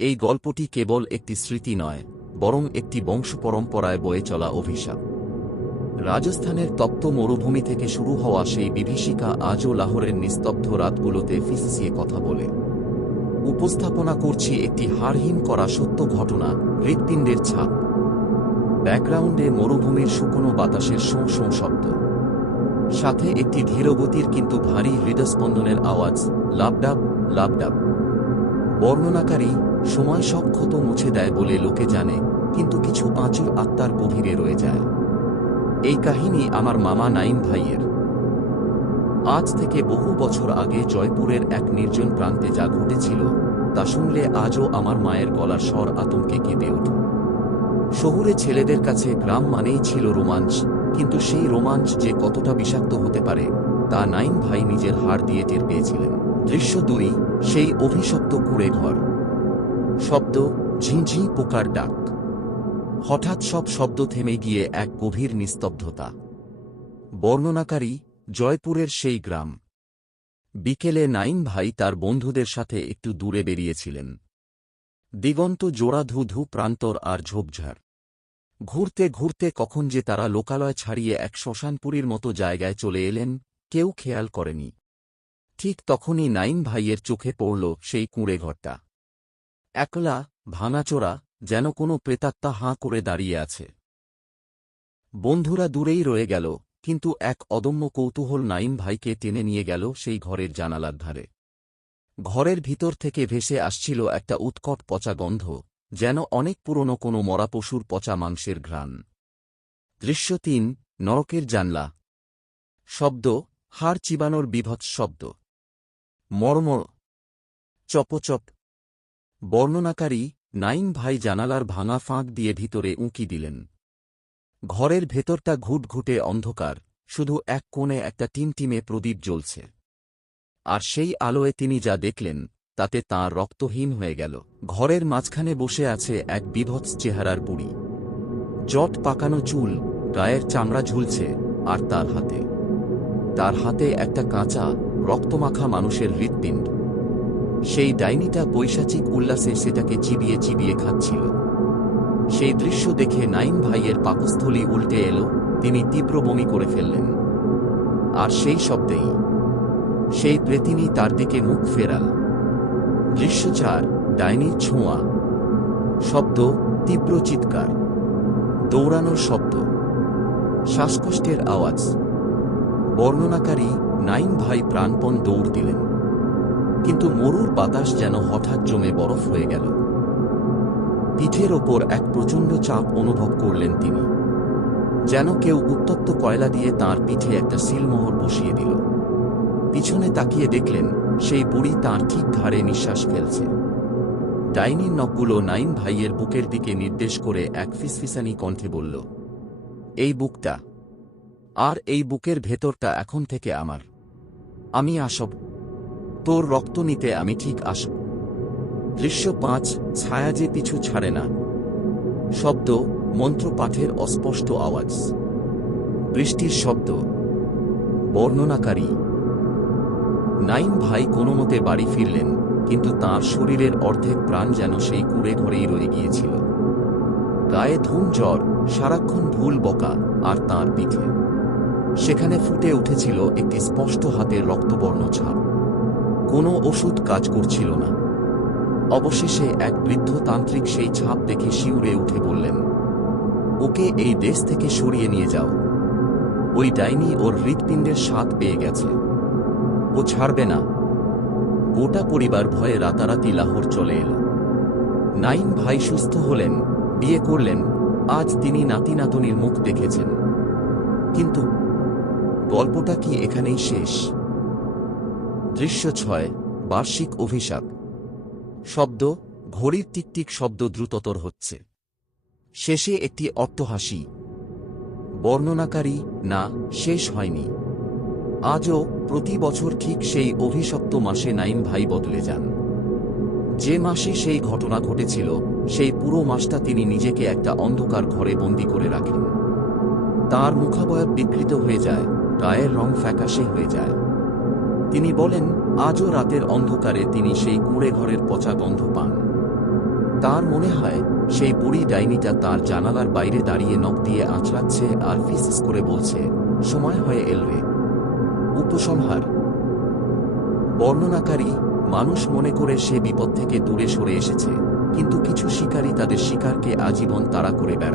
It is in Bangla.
এই গল্পটি কেবল একটি স্মৃতি নয়, বরং একটি বংশপরম্পরায় বয়ে চলা অভিশাপ। রাজস্থানের তপ্ত মরুভূমি থেকে শুরু হওয়া সেই বিভীষিকা আজও লাহোরের নিস্তব্ধ রাতগুলোতে ফিসিয়ে কথা বলে। উপস্থাপনা করছি একটি হারহীন করা সত্য ঘটনা, হৃৎপিণ্ডের ছাপ। ব্যাকগ্রাউন্ডে মরুভূমির শুকনো বাতাসের শোঁ শোঁ শব্দ। সাথে একটি ধীরগতির কিন্তু ভারী হৃদস্পন্দনের আওয়াজ লাবডাব লাবডাব বর্ণনাকারী সময় সব ক্ষত মুছে দেয় বলে লোকে জানে, কিন্তু কিছু আঁচল আত্মার গভীরে রয়ে যায়। এই কাহিনী আমার মামা নাইম ভাইয়ের। আজ থেকে বহু বছর আগে জয়পুরের এক নির্জন প্রান্তে যা ঘটেছিল, তা শুনলে আজও আমার মায়ের গলার স্বর আতঙ্কে কেঁপে ওঠে। শহুরে ছেলেদের কাছে গ্রাম মানেই ছিল রোমাঞ্চ, কিন্তু সেই রোমাঞ্চ যে কতটা বিষাক্ত হতে পারে, তা নাইম ভাই নিজের হাড় দিয়ে টের পেয়েছিলেন। দৃশ্য দুই, সেই অভিশপ্ত কুড়ে ঘর। শব্দ ঝিঁঝি পোকার ডাক। হঠাৎ সব শব্দ থেমে গিয়ে এক গভীর নিস্তব্ধতা। বর্ণনাকারী, জয়পুরের সেই গ্রাম। বিকেলে নাইন ভাই তার বন্ধুদের সাথে একটু দূরে বেরিয়েছিলেন। দিগন্ত জোড়া ধু প্রান্তর আর ঝোপঝাড়। ঘুরতে ঘুরতে কখন যে তারা লোকালয় ছাড়িয়ে এক শ্মশানপুরীর মতো জায়গায় চলে এলেন, কেউ খেয়াল করেনি। ঠিক তখনই নাইন ভাইয়ের চোখে পড়ল সেই কুঁড়ে ঘরটা। একলা, ভাঙাচোরা, যেন কোনো প্রেতাত্মা হাঁ করে দাঁড়িয়ে আছে। বন্ধুরা দূরেই রয়ে গেল, কিন্তু এক অদম্য কৌতূহল নাইম ভাইকে টেনে নিয়ে গেল সেই ঘরের জানালার ধারে। ঘরের ভিতর থেকে ভেসে আসছিল একটা উৎকট পচা গন্ধ, যেন অনেক পুরনো কোনো মরা পশুর পচা মাংসের ঘ্রাণ। দৃশ্য তিন, নরকের জানলা। শব্দ, হাড় চিবানোর বিভৎস শব্দ। মর্মর চপচপ। বর্ণনাকারী নাইন ভাই জানালার ভাঙা ফাঁক দিয়ে ভিতরে উঁকি দিলেন। ঘরের ভেতরটা ঘুটঘুটে অন্ধকার, শুধু এক কোণে একটা টিমটিমে প্রদীপ জ্বলছে। আর সেই আলোয় তিনি যা দেখলেন, তাতে তাঁর রক্তহীন হয়ে গেল। ঘরের মাঝখানে বসে আছে এক বিভৎস চেহারার বুড়ি। জট পাকানো চুল, গায়ের চামড়া ঝুলছে আর তার হাতে। তার হাতে একটা কাঁচা রক্তমাখা মানুষের হৃৎপিণ্ড। সেই ডাইনিটা বৈশাচিক উল্লাসে সেটাকে চিবিয়ে চিবিয়ে খাচ্ছিল। সেই দৃশ্য দেখে নাইন ভাইয়ের পাকস্থলী উল্টে এলো, তিনি তীব্র বমি করে ফেললেন। আর সেই শব্দেই, সেই প্রেতিনী তার দিকে মুখ ফেরাল। দৃশ্য চার ডাইনির ছোঁয়া, শব্দ, তীব্র চিৎকার, দৌড়ানোর শব্দ, শ্বাসকষ্টের আওয়াজ, বর্ণনাকারী নাইন ভাই প্রাণপণ দৌড় দিলেন। কিন্তু মরুর বাতাস যেন হঠাৎ জমে বরফ হয়ে গেল। পিঠের ওপর এক প্রচণ্ড চাপ অনুভব করলেন তিনি। যেন কেউ উত্তপ্ত কয়লা দিয়ে তার পিঠে একটা সিলমোহর বসিয়ে দিল। পিছনে তাকিয়ে দেখলেন, সেই বুড়ি তাঁর ঠিক ধারে নিঃশ্বাস ফেলছে। ডাইনির নখগুলো নাইন ভাইয়ের বুকের দিকে নির্দেশ করে এক ফিসফিসানি কণ্ঠে বলল, এই বুকটা আর এই বুকের ভেতরটা এখন থেকে আমার। আমি আসব। তোর রক্ত নিতে আমি ঠিক আসব। দৃশ্য পাঁচ, ছায়া যে পিছু ছাড়ে না। শব্দ, মন্ত্রপাঠের অস্পষ্ট আওয়াজ। বৃষ্টির শব্দ। বর্ণনাকারী। নাইন ভাই কোনোমতে বাড়ি ফিরলেন, কিন্তু তার শরীরের অর্ধেক প্রাণ যেন সেই কুড়ে ঘরেই রয়ে গিয়েছিল। গায়ে ধুম জ্বর সারাক্ষণ ভুল বকা আর তাঁর পিঠে। সেখানে ফুটে উঠেছিল একটি স্পষ্ট হাতের রক্তবর্ণ ছাপ। কোনো ওষুধ কাজ করছিল না। অবশেষে এক বৃদ্ধ তান্ত্রিক সেই ছাপ দেখে শিউরে উঠে বললেন, ওকে এই দেশ থেকে সরিয়ে নিয়ে যাও। ওই ডাইনি ওর হৃৎপিণ্ডের স্বাদ পেয়ে গেছে। ও ছাড়বে না। গোটা পরিবার ভয়ে রাতারাতি লাহোর চলে এল। নাইন ভাই সুস্থ হলেন, বিয়ে করলেন, আজ তিনি নাতি নাতনির মুখ দেখেছেন। কিন্তু গল্পটা কি এখানেই শেষ? দৃশ্য ছয়, বার্ষিক অভিশাপ। শব্দ, ঘড়ির টিকটিক শব্দ দ্রুততর হচ্ছে। শেষে একটি অট্টহাসি। বর্ণনাকারী, না, শেষ হয়নি। আজও প্রতি বছর ঠিক সেই অভিশপ্ত মাসে নাইন ভাই বদলে যান। যে মাসে সেই ঘটনা ঘটেছিল, সেই পুরো মাসটা তিনি নিজেকে একটা অন্ধকার ঘরে বন্দি করে রাখেন। তার মুখাবয়ব বিকৃত হয়ে যায়। গায়ের রং ফ্যাকাশে হয়ে যায়। তিনি বলেন, আজও রাতের অন্ধকারে তিনি সেই কুঁড়ে ঘরের পচা গন্ধ পান। তার মনে হয়, সেই বুড়ি ডাইনিটা তার জানালার বাইরে দাঁড়িয়ে নখ দিয়ে আঁচড়াচ্ছে আর ফিসিস করে বলছে, সময় হয়ে এলরে উপসংহার। বর্ণনাকারী, মানুষ মনে করে সে বিপদ থেকে দূরে সরে এসেছে, কিন্তু কিছু শিকারী তাদের শিকারকে আজীবন তাড়া করে বেড়ায়